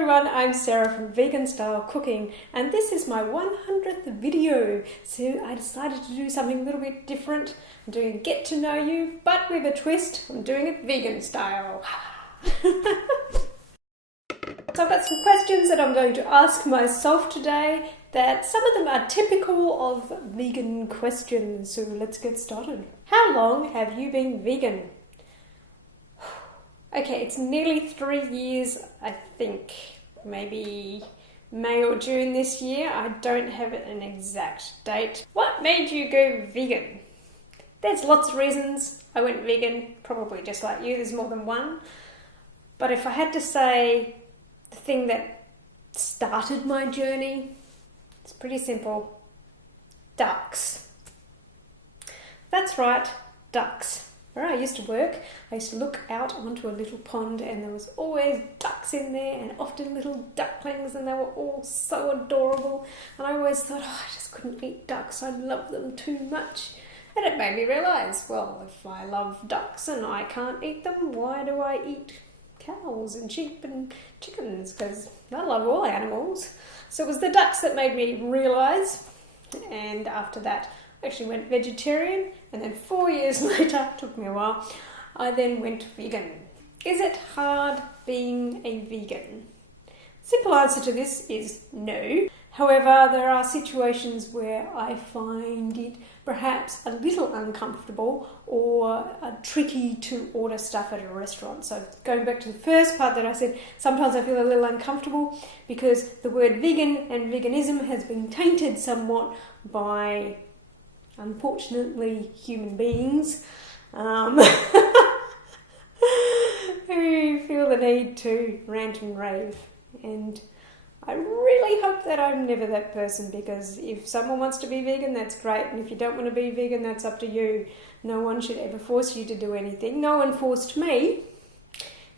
everyone, I'm Sarah from Vegan Style Cooking, and this is my 100th video. So I decided to do something a little bit different. I'm doing a get to know you, but with a twist. I'm doing it vegan style. So I've got some questions that I'm going to ask myself today that some of them are typical of vegan questions. So let's get started. How long have you been vegan? Okay, it's nearly 3 years, I think, maybe May or June this year. I don't have an exact date. What made you go vegan? There's lots of reasons I went vegan, probably just like you, there's more than one. But if I had to say the thing that started my journey, it's pretty simple. Ducks. That's right, ducks. Where I used to work, I used to look out onto a little pond and there was always ducks in there and often little ducklings, and they were all so adorable, and I always thought, oh, I just couldn't eat ducks, I love them too much. And it made me realise, well, if I love ducks and I can't eat them, why do I eat cows and sheep and chickens? Because I love all animals. So it was the ducks that made me realise, and after that I actually went vegetarian, and then 4 years later, took me a while, I then went vegan. Is it hard being a vegan? Simple answer to this is no. However, there are situations where I find it perhaps a little uncomfortable or tricky to order stuff at a restaurant. So going back to the first part that I said, sometimes I feel a little uncomfortable because the word vegan and veganism has been tainted somewhat by, unfortunately, human beings who feel the need to rant and rave. And I really hope that I'm never that person, because if someone wants to be vegan, that's great, and if you don't want to be vegan, that's up to you. No one should ever force you to do anything. No one forced me,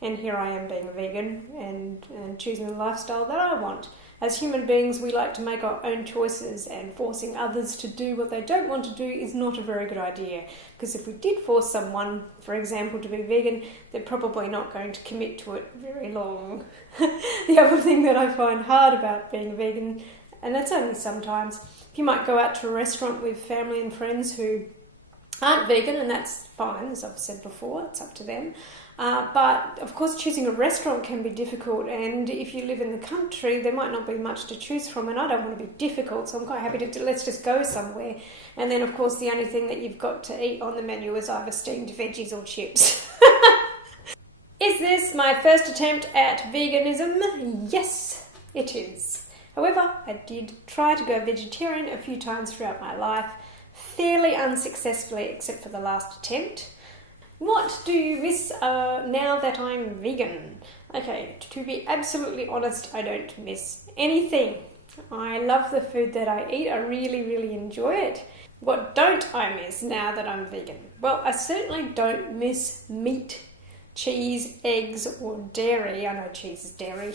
and here I am being a vegan and choosing the lifestyle that I want. As human beings, we like to make our own choices, and forcing others to do what they don't want to do is not a very good idea. Because if we did force someone, for example, to be vegan, they're probably not going to commit to it very long. The other thing that I find hard about being a vegan, and that's only sometimes, you might go out to a restaurant with family and friends who aren't vegan, and that's fine, as I've said before, it's up to them. But of course, choosing a restaurant can be difficult, and if you live in the country, there might not be much to choose from, and I don't want to be difficult, so I'm quite happy to let's just go somewhere. And then, of course, the only thing that you've got to eat on the menu is either steamed veggies or chips. Is this my first attempt at veganism? Yes, it is. However, I did try to go vegetarian a few times throughout my life, fairly unsuccessfully except for the last attempt. What do you miss now that I'm vegan? Okay, to be absolutely honest, I don't miss anything. I love the food that I eat. I really, really enjoy it. What don't I miss now that I'm vegan? Well, I certainly don't miss meat, cheese, eggs, or dairy. I know cheese is dairy.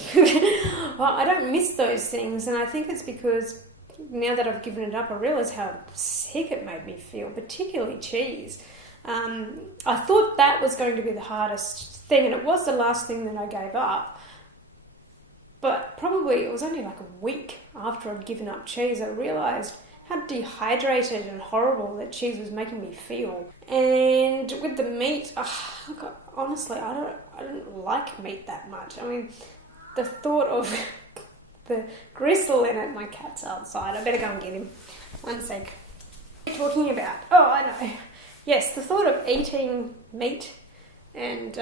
Well, I don't miss those things, and I think it's because now that I've given it up, I realise how sick it made me feel, particularly cheese. I thought that was going to be the hardest thing, and it was the last thing that I gave up. But probably it was only like a week after I'd given up cheese, I realised how dehydrated and horrible that cheese was making me feel. And with the meat, honestly, I don't like meat that much. I mean, the thought of the gristle in it, my cat's outside, I better go and get him. One sec. What are you talking about? Oh, I know. Yes, the thought of eating meat and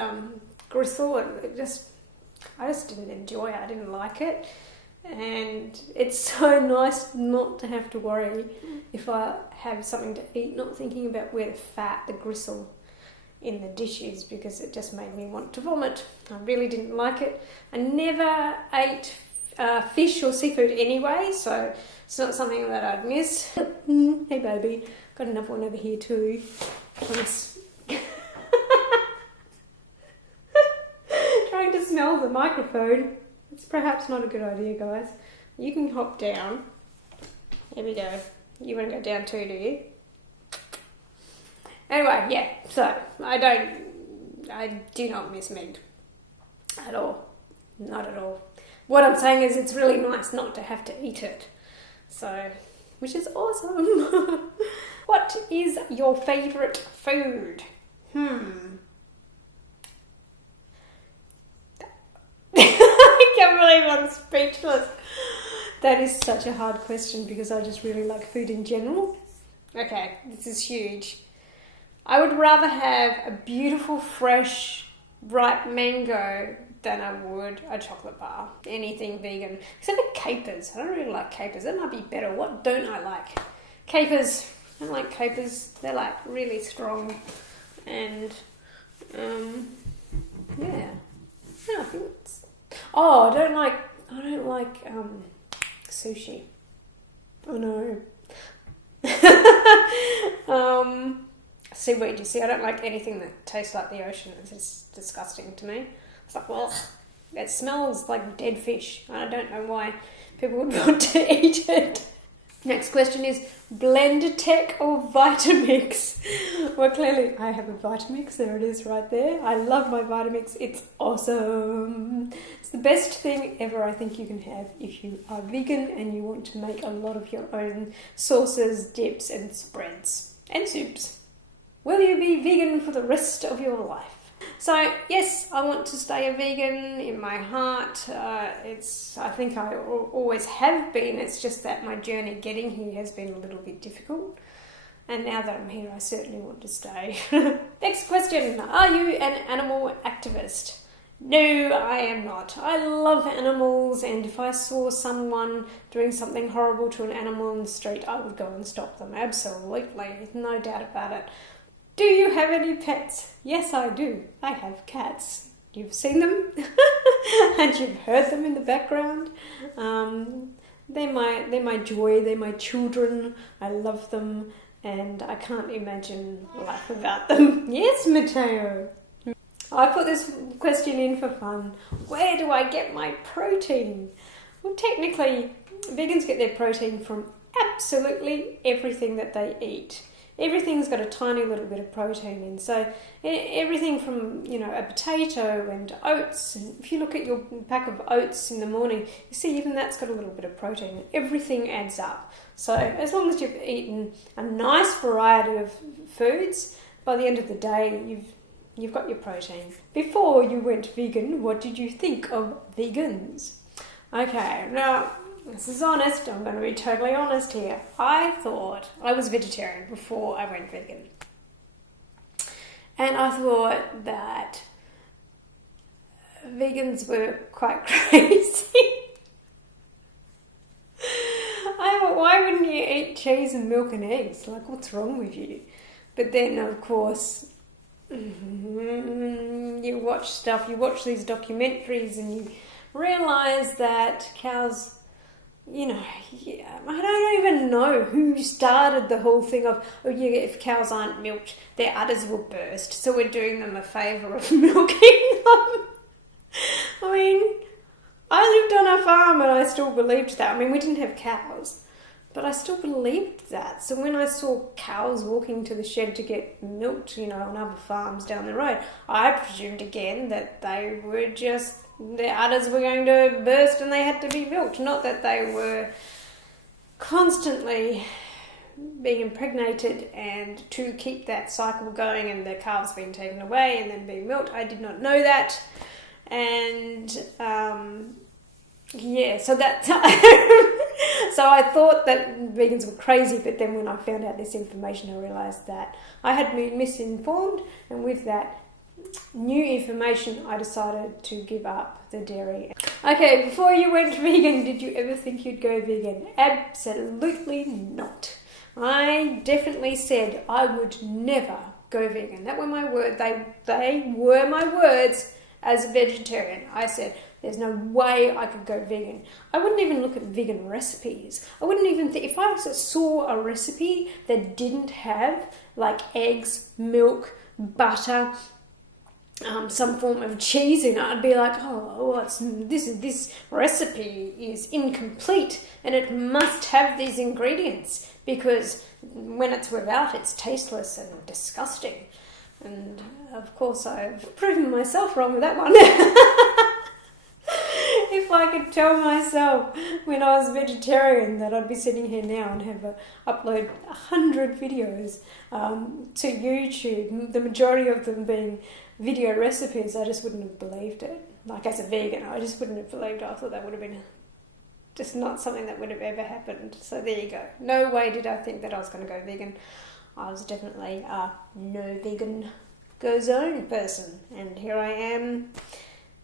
gristle, I just didn't enjoy it. I didn't like it. And it's so nice not to have to worry if I have something to eat, not thinking about where the fat, the gristle in the dish is, because it just made me want to vomit. I really didn't like it. I never ate fish or seafood anyway, so it's not something that I'd miss. Hey baby, got another one over here too. Trying to smell the microphone. It's perhaps not a good idea, guys. You can hop down. Here we go. You want to go down too, do you? Anyway, yeah, so I do not miss meat at all. Not at all. What I'm saying is it's really nice not to have to eat it. So, which is awesome. What is your favourite food? I can't believe I'm speechless. That is such a hard question because I just really like food in general. Okay, this is huge. I would rather have a beautiful, fresh, ripe mango than I would a chocolate bar. Anything vegan. Except for capers. I don't really like capers. That might be better. What don't I like? Capers. I don't like capers. They're like really strong. And, yeah. I think it's... Oh, I don't like sushi. Oh no. Seaweed, you see, I don't like anything that tastes like the ocean. It's just disgusting to me. It's like, well, it smells like dead fish. I don't know why people would want to eat it. Next question is Blendtec or Vitamix? Well, clearly I have a Vitamix. There it is right there. I love my Vitamix. It's awesome. It's the best thing ever I think you can have if you are vegan and you want to make a lot of your own sauces, dips and spreads and soups. Will you be vegan for the rest of your life? So yes, I want to stay a vegan in my heart. I think I always have been. It's just that my journey getting here has been a little bit difficult. And now that I'm here, I certainly want to stay. Next question. Are you an animal activist? No, I am not. I love animals, and if I saw someone doing something horrible to an animal in the street, I would go and stop them. Absolutely. No doubt about it. Do you have any pets? Yes, I do. I have cats. You've seen them and you've heard them in the background. They're my joy. They're my children. I love them and I can't imagine life without them. Yes, Matteo. I put this question in for fun. Where do I get my protein? Well, technically, vegans get their protein from absolutely everything that they eat. Everything's got a tiny little bit of protein in. So everything from, a potato and oats. And if you look at your pack of oats in the morning, you see even that's got a little bit of protein. Everything adds up. So as long as you've eaten a nice variety of foods, by the end of the day, you've got your protein. Before you went vegan, what did you think of vegans? Okay, now... this is honest, I'm going to be totally honest here. I thought I was vegetarian before I went vegan. And I thought that vegans were quite crazy. I thought, why wouldn't you eat cheese and milk and eggs? Like, what's wrong with you? But then, of course, you watch these documentaries and you realise that cows... I don't even know who started the whole thing of, if cows aren't milked, their udders will burst, so we're doing them a favour of milking them. I mean, I lived on a farm and I still believed that. I mean, we didn't have cows, but I still believed that. So when I saw cows walking to the shed to get milked, on other farms down the road, I presumed again that they were just... their udders were going to burst and they had to be milked. Not that they were constantly being impregnated and to keep that cycle going and the calves being taken away and then being milked. I did not know that. And so that... so I thought that vegans were crazy, but then when I found out this information, I realised that I had been misinformed, and with that new information, I decided to give up the dairy. Okay, before you went vegan, did you ever think you'd go vegan? Absolutely not. I definitely said I would never go vegan. That were my word. They were my words as a vegetarian. I said, there's no way I could go vegan. I wouldn't even look at vegan recipes. I wouldn't even think, if I saw a recipe that didn't have like eggs, milk, butter, some form of cheese in it, I'd be like, this recipe is incomplete and it must have these ingredients, because when it's without, it's tasteless and disgusting. And of course I've proven myself wrong with that one. If I could tell myself when I was vegetarian that I'd be sitting here now and have upload 100 videos to YouTube, the majority of them being video recipes, I just wouldn't have believed it. Like as a vegan, I just wouldn't have believed it. I thought that would have been just not something that would have ever happened. So there you go. No way did I think that I was going to go vegan. I was definitely a no vegan go zone person, and here I am,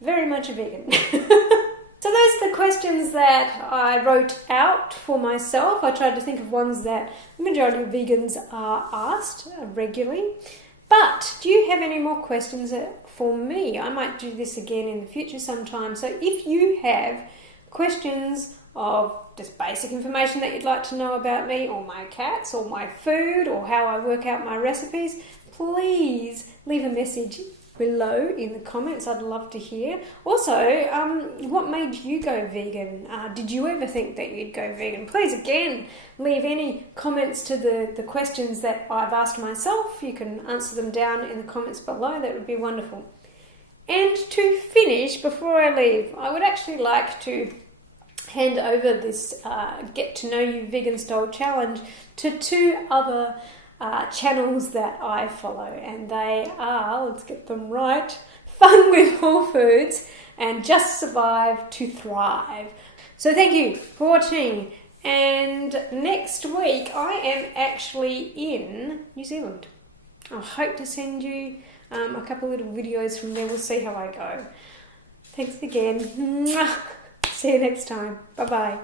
very much a vegan. So those are the questions that I wrote out for myself. I tried to think of ones that the majority of vegans are asked regularly. But do you have any more questions for me? I might do this again in the future sometime. So if you have questions of just basic information that you'd like to know about me or my cats or my food or how I work out my recipes, please leave a message below in the comments. I'd love to hear. Also, what made you go vegan? Did you ever think that you'd go vegan? Please, again, leave any comments to the questions that I've asked myself. You can answer them down in the comments below. That would be wonderful. And to finish, before I leave, I would actually like to hand over this Get to Know You Vegan Style Challenge to 2 other channels that I follow, and they are, let's get them right, Fun with Whole Foods and Just Survive to Thrive. So thank you for watching, and next week I am actually in New Zealand. I hope to send you a couple little videos from there. We'll see how I go. Thanks again. See you next time. Bye bye.